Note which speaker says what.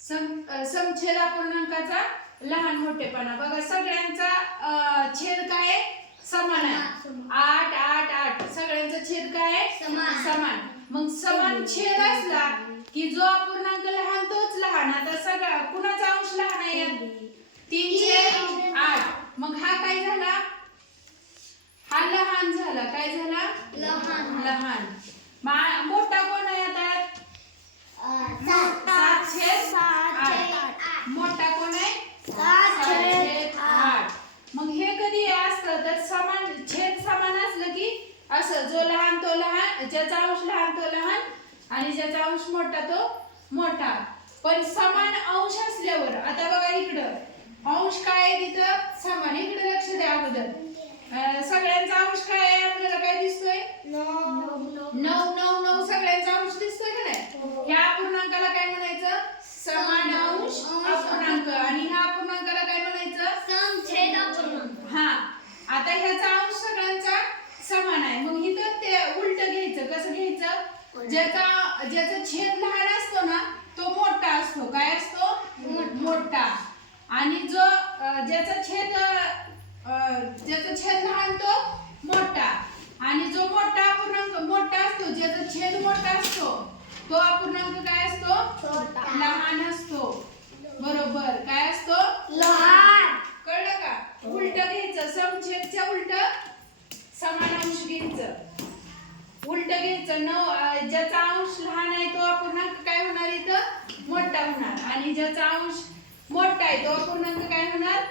Speaker 1: समछेद अपूर्णांकाचा लहान मोठेपणा बघा सगळ्यांचा छेद काय? समान आहे. आठ आठ आठ सगळ्यांचा छेद काय?
Speaker 2: समान.
Speaker 1: समान मग समान छेद असला की जो अपूर्णांक लहान तोच लहान आता सगळा कुणाचा अंश लहान आहे? तीनशे आठ मग हा काय झाला हा लहान झाला काय झाला
Speaker 2: लहान.
Speaker 1: लहान मा- मोठा कोण आहे आता सात छेद आठ मोठा कोण आहे?
Speaker 2: सात
Speaker 1: आठ. मग हे कधी असतं? तर समान छेद समान असलं की असं जो लहान तो लहान ज्याचा अंश लहान तो लहान आणि ज्याचा अंश मोठा तो मोठा. पण समान अंश असल्यावर आता बघा इकडं. अंश काय आहे तिथं? समान. इकडे लक्ष द्या अगोदर. सगळ्यांचा अंश काय आहे? आपल्याला काय दिसतोय? नऊ. नऊ नऊ सगळ्यांचा अंश दिसतोय का नाही? ह्या अपूर्णांकाला काय म्हणायचं समान अंश अपूर्णांक आणि ह्या अपूर्णांकाला काय म्हणायचं हा आता ह्याचा अंश सगळ्यांचा समान आहे मग इथं ते उलट घ्यायचं कसं घ्यायचं ज्याचा ज्याचा छेद लहान असतो ना तो मोठा असतो. काय असतो? मोठा. आणि जो ज्याचा छेद ज्याचा छेद लहान तो मोठा. आणि जो मोठा अपूर्णांक मोठा असतो ज्याचा छेद मोठा असतो तो अपूर्णांक काय असतो? लहान असतो. बरोबर. काय असतो? कळलं का? उलट घ्यायचं. समछेदच्या उलट समान अंश घ्यायचं. उलट घ्यायचं. न ज्याचा अंश लहान आहे तो अपूर्णांक काय होणार इथं? मोठा होणार. आणि ज्याचा अंश मोठा आहे तो अपूर्णांक काय होणार?